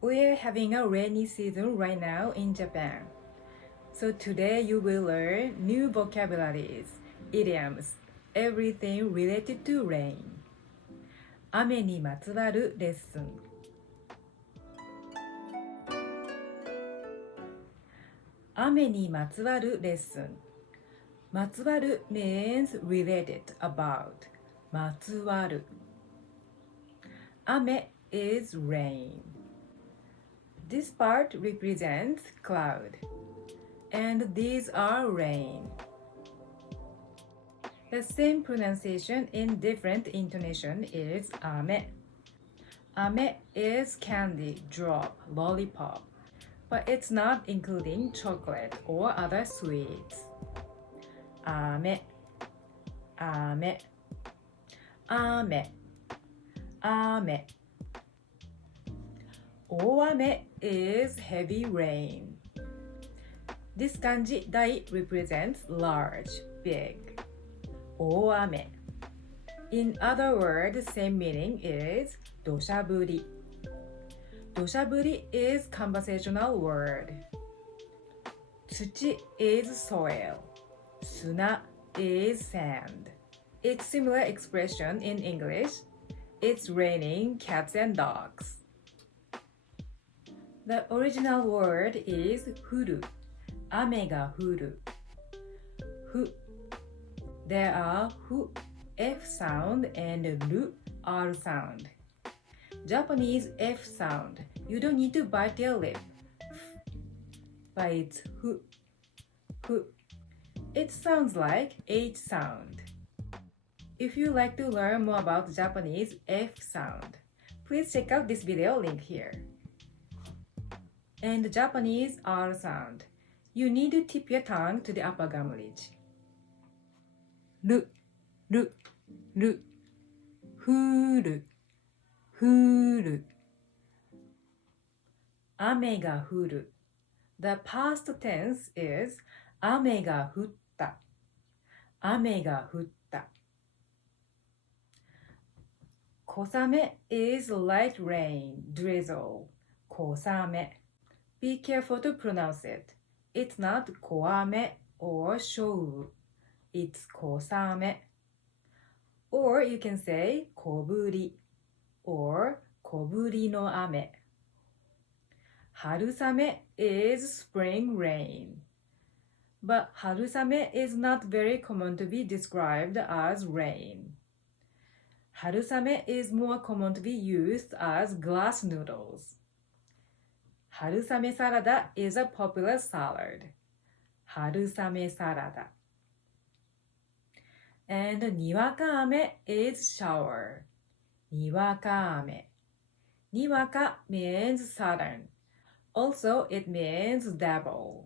We're having a rainy season right now in Japan. So today you will learn new vocabularies, idioms, everything related to rain. 雨にまつわるレッスン。雨にまつわるレッスン。まつわる means related, about. まつわる。雨 is rain. This part represents cloud, and these are rain. The same pronunciation in different intonation is ame. Ame is candy, drop, lollipop, but it's not including chocolate or other sweets. Ame, ame, ame, ame. 大雨 is heavy rain. This kanji dai represents large, big. 大雨 In other words, same meaning is 土砂降り。土砂降り is conversational word. 土 is soil. 砂 is sand. It's similar expression in English. It's raining cats and dogs. The original word is 降る。雨が降る。ふ There are ふ F sound and る R sound. Japanese F sound. You don't need to bite your lip. But it's ふ ふ It sounds like H sound. If you like to learn more about Japanese F sound, please check out this video link here. And Japanese R sound. You need to tip your tongue to the upper gum ridge. る、る、る、降る、降る。雨が降る。The past tense is 雨が降った。雨が降った。小雨 is light rain, drizzle. 小雨。Be careful to pronounce it. It's not 小雨 or 小雨. It's 小雨. Or you can say 小降り or 小降りの雨。春雨 is spring rain. But 春雨 is not very common to be described as rain. 春雨 is more common to be used as glass noodles. 春雨サラダ is a popular salad. 春雨サラダ。And にわか雨 is shower. にわか雨。にわか means sudden. Also, it means dabble.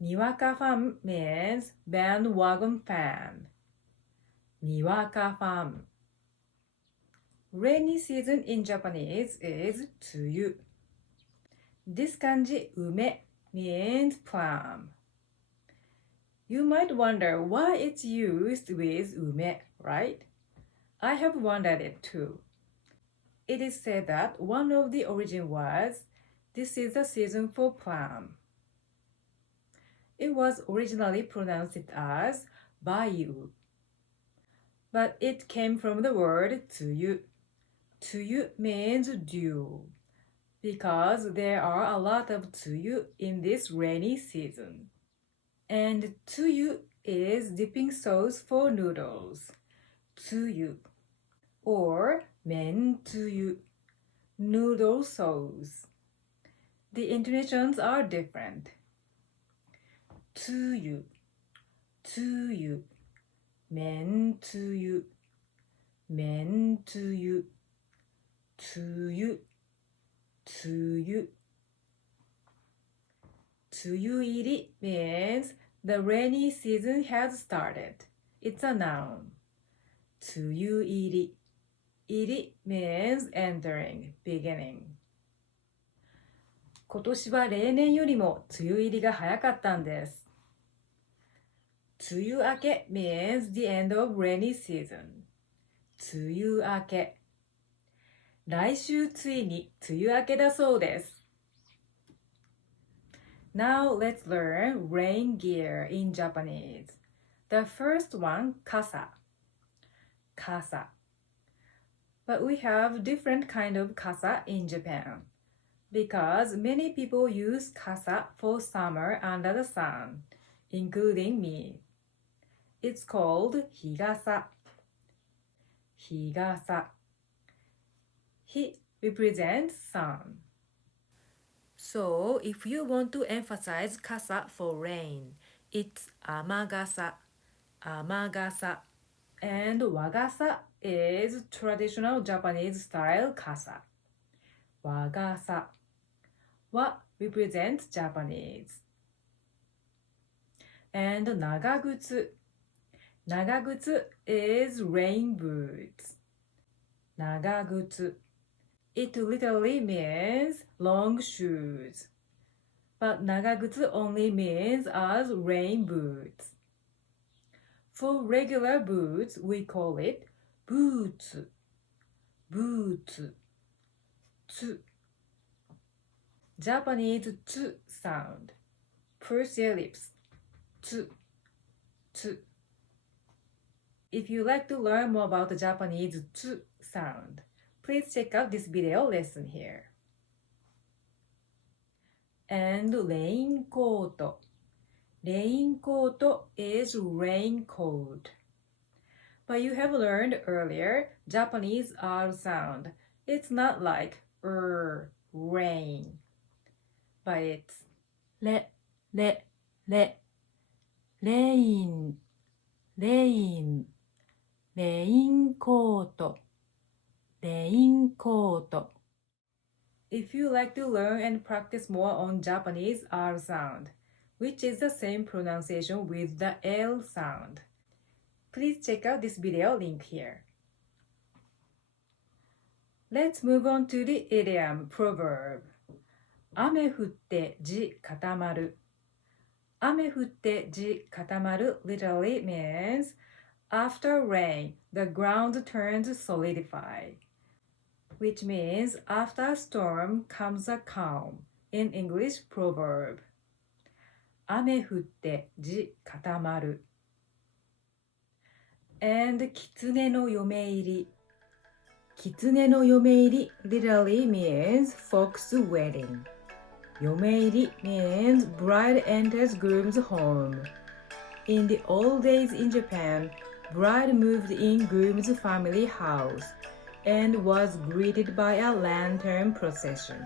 にわかファン means bandwagon fan. にわかファン。Rainy season in Japanese is 梅雨。This kanji 梅 means plum. You might wonder why it's used with 梅, right? I have wondered it too. It is said that one of the origin was, this is the season for plum. It was originally pronounced as bayou. But it came from the word 梅雨. 梅雨 means dew, because there are a lot of 梅雨 in this rainy season. And 梅雨 is dipping sauce for noodles. 梅雨 or 麺つゆ noodle sauce. The intonations are different. つゆ、つゆ、麺つゆ、麺つゆ、つゆ、つゆ。梅雨入り means the rainy season has started. It's a noun. 梅雨入り。入り means entering, beginning. 今年は例年よりも梅雨入りが早かったんです。梅雨明け means the end of rainy season. 梅雨明け。来週ついに梅雨明けだそうです。Now let's learn rain gear in Japanese. The first one, kasa. Kasa. But we have different kind of kasa in Japan because many people use kasa for summer under the sun, including me. It's called higasa. Higasa. Hi represents sun. So if you want to emphasize kasa for rain, it's amagasa. Amagasa. And wagasa is traditional Japanese style kasa. Wagasa. Wa represents Japanese. And nagagutsu. Nagagutsu is rain boots. Nagagutsu. It literally means long shoes. But nagagutsu only means as rain boots. For regular boots, we call it boots. Boots. Tsu. Japanese tsu sound. Purse your lips. Tsu. Tsu. If you like to learn more about the Japanese tsu sound, please check out this video lesson here. And raincoat. Raincoat is raincoat. But you have learned earlier Japanese R sound. It's not like rain, but it's rain, raincoat, raincoat. If you like to learn and practice more on Japanese R sound, which is the same pronunciation with the L sound, please check out this video link here. Let's move on to the idiom proverb. 雨降って地固まる。雨降って地固まる literally means after rain, the ground turns solidify, which means after a storm comes a calm. In English proverb. 雨降って地固まる。And 狐の嫁入り。狐の嫁入り literally means fox wedding. 嫁入り means bride enters groom's home. In the old days in Japan, bride moved in groom's family house and was greeted by a lantern procession.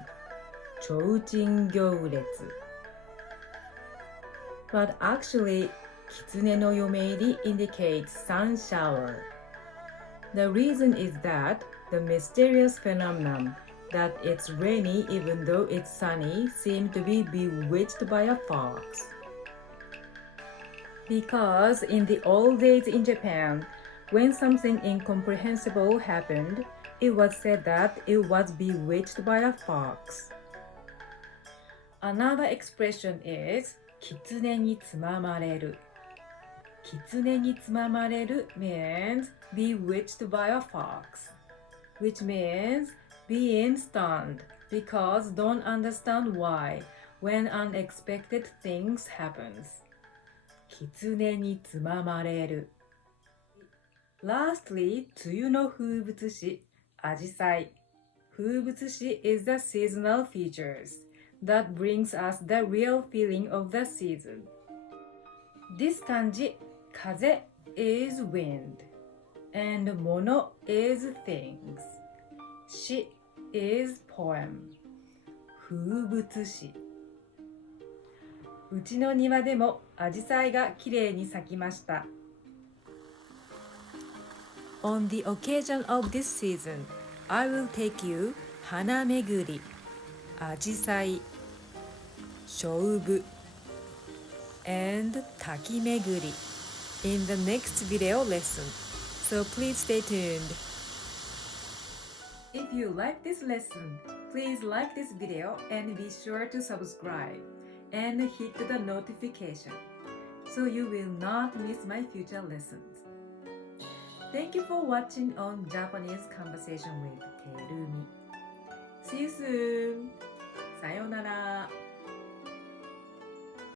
提灯行列. But actually, 狐の嫁入り indicates sun shower. The reason is that the mysterious phenomenon that it's rainy even though it's sunny seemed to be bewitched by a fox. Because in the old days in Japan, when something incomprehensible happened, it was said that it was bewitched by a fox. Another expression is 狐につままれる。狐につままれる means bewitched by a fox, which means being stunned because don't understand why when unexpected things happens. 狐につままれる。Lastly, 梅雨の風物詩、アジサイ。風物詩 is the seasonal features that brings us the real feeling of the season. This kanji, 風 is wind, and 物 is things. 詩 is poem. 風物詩。うちの庭でもアジサイがきれいに咲きました。On the occasion of this season, I will take you 花巡り、アジサイ、菖蒲 and 滝巡り in the next video lesson. So please stay tuned. If you like this lesson, please like this video and be sure to subscribe and hit the notification so you will not miss my future lessons. Thank you for watching on Japanese Conversation with Terumi. See you soon!